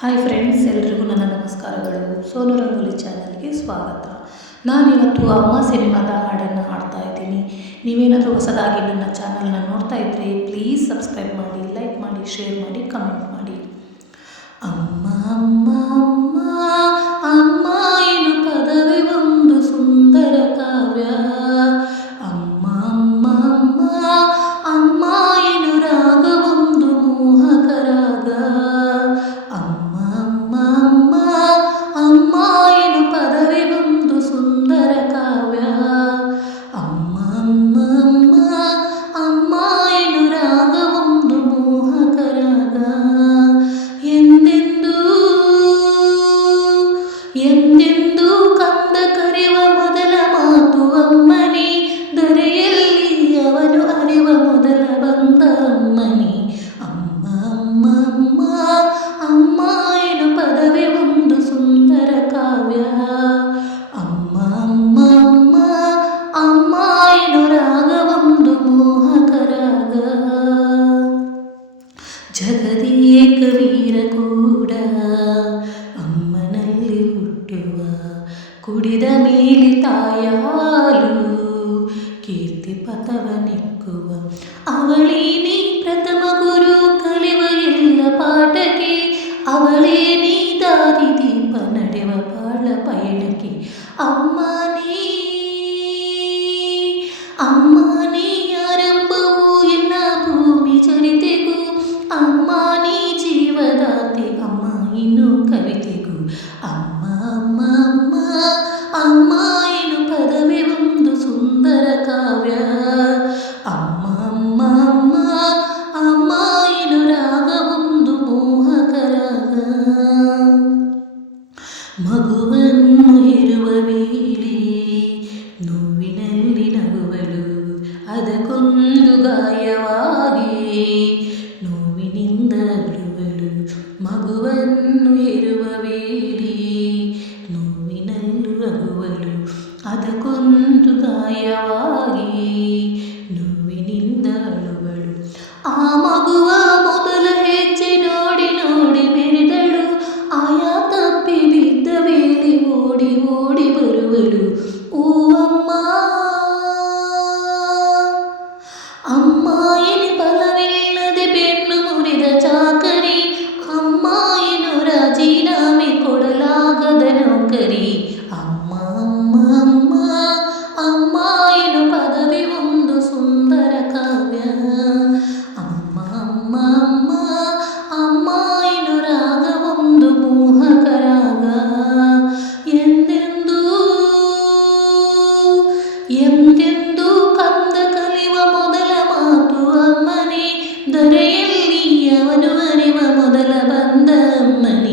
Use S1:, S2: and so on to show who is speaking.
S1: Hi friends, ಎಲ್ರಿಗೂ ನನ್ನ ನಮಸ್ಕಾರಗಳು. ಸೋನು ರಂಗೋಲಿ ಚಾನಲ್ಗೆ ಸ್ವಾಗತ. ನಾನಿವತ್ತು ಅಮ್ಮ ಸಿನಿಮಾದ ಹಾಡನ್ನು ಹಾಡ್ತಾ ಇದ್ದೀನಿ. ನೀವೇನಾದರೂ ಹೊಸದಾಗಿ ನನ್ನ ಚಾನಲ್ನ ನೋಡ್ತಾ ಇದ್ದರೆ ಪ್ಲೀಸ್ ಸಬ್ಸ್ಕ್ರೈಬ್ ಮಾಡಿ, ಲೈಕ್ ಮಾಡಿ, ಶೇರ್ ಮಾಡಿ, ಕಮೆಂಟ್ ಮಾಡಿ. ಅಮ್ಮ ಜಗದೇಕ ವೀರ ಕೂಡ ಅಮ್ಮನಲ್ಲಿ ಹುಟ್ಟುವ ಕುಡಿದ ಮೇಲೆ ತಾಯ ಹಾಲು ಕೀರ್ತಿ ಪಥವನೆಕ್ಕುವ ಅವಳೇ ನೀ ಪ್ರಥಮ ಗುರು ಕಲಿವ ಎಲ್ಲ ಪಾಠಕ್ಕೆ ಅವಳೇ ನೀ ದಾರಿ ದೀಪ ನಡೆವ ಬಾಳ ಪಯಣಕ್ಕೆ ಅಮ್ಮ ನೀ Amma ಅದಕ್ಕೊಂದು ಗಾಯವಾಗಿ ನೋವಿನಿಂದ ಅಳುವಳು. ಆ ಮಗುವ ಮೊದಲ ಹೆಜ್ಜೆ ನೋಡಿ ನೋಡಿ ಬೆರೆದಳು. ಆಯಾ ತಪ್ಪಿ ಬಿದ್ದ ವೇಳೆ ಓಡಿ ಓಡಿ ಬರುವಳು. ಓ ಅಮ್ಮ! ಅಮ್ಮ ಏನು ಬಲವಿಲ್ಲದೆ ಬೆನ್ನು ಮುರಿದ ಚಾಕರಿ. ಅಮ್ಮ, ಏನು ರಾಜೀನಾಮೆ ಕೊಡಲಾಗದ ನೌಕರಿ. ಎಂದೆಂದು ಕಂದ ಕಲಿವ ಮೊದಲ ಮಾತು ಅಮ್ಮನೇ ದೊರೆಯಲ್ಲಿ ಅವನು ಅರಿವ ಮೊದಲ ಬಂದ ಅಮ್ಮನೇ